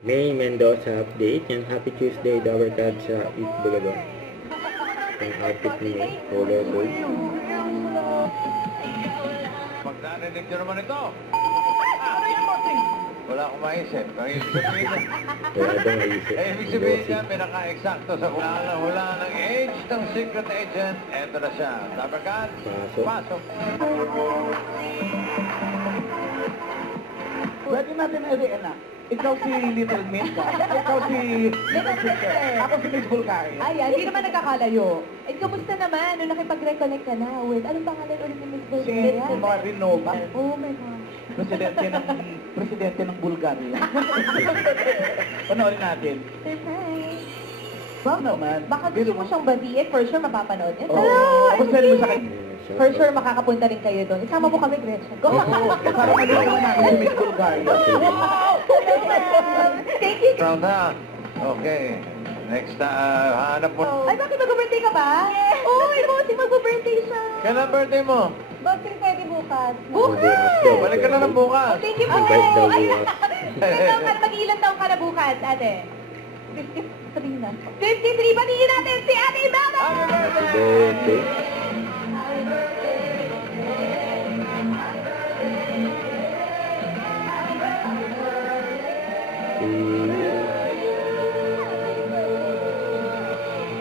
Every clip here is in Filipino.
May Mendoza update. Yung Happy Tuesday, Dabber Card sa East Boulevard. Yung outfit ni May, color gold. Pag narinig nyo naman ito, wala akong maisip. Ang ibig sabihin niya, Kaya daw naisip. ibig sabihin niya, pinaka-eksakto sa hula ng age ng secret agent. Eto na siya. Dabarkan, Pasok. pasok. Pwede natin i-rean na. Ikaw si Little Mint ka. Ikaw si Little Sister. Ako si Miss Bulgari. Ay, hindi naman nagkakalayo. Eh, kamusta naman? Nung nakipag-reconnect ka na, with anong pangalan ulit ni Miss Si Bulgaria? Marinova. Oh my gosh. Presidente ng Bulgaria. Panoorin natin. Surprise. Baka naman. Baka gusto mo siyang batiin, for sure mapapanood niya. Oo. Hello! Tapos send mo sa kanya. For sure makakapunta rin kayo doon. Isama mo kami, Gretchen. Go! Oo. Para malinawan natin si Miss Bulgaria. Wow! Thank you. Round na. Okay. Next, hanap mo. Ay, bakit mag-birthday ka ba? Yes! Oo, may bossing mag-birthday siya. Kailan birthday mo? Bossing pwede bukas. Bukas? Balik ka na ng bukas. Oh, thank you po. Invite daw Ay, bukas. mag-ilan taong ka na bukas, ate? 53 na. 53! Batiin natin si Ate Baba! Happy Happy birthday! birthday.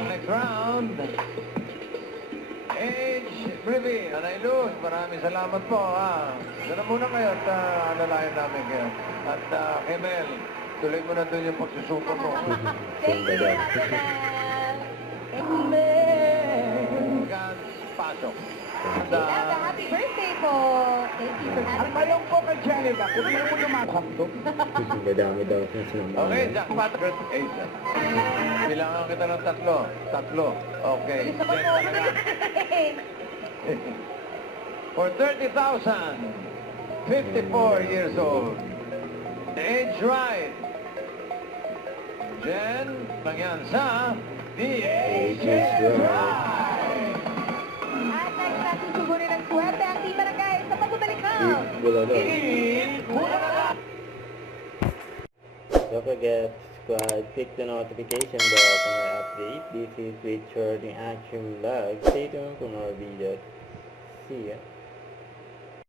Next round. Age Privy. Anay Luz, maraming salamat po. Gano'n muna kayo at alalayan namin kayo. At Kemel, tuloy mo na doon yung pagsusuko mo. Thank you, Ate Amen. Gan, pasok. And, Ate, happy birthday po. Thank you for Ang having me. tanong ko kay Jenica, kung hindi mo lumakang to, Madami daw siya sinamahan. okay, jackpot. Birth age. Bilangan kita ng tatlo. Tatlo. Okay. Gusto ko Then, po. For 30,000, 54 years old. The age right. Jen, lang sa The Age is Right. At next natin sugurin ng swerte ang Team Barangay sa pagbabalik ng Wala daw. In Bulaga. Don't forget to subscribe, click the notification bell for my update. This is Richard in Action Vlog. Stay tuned for more videos. See ya.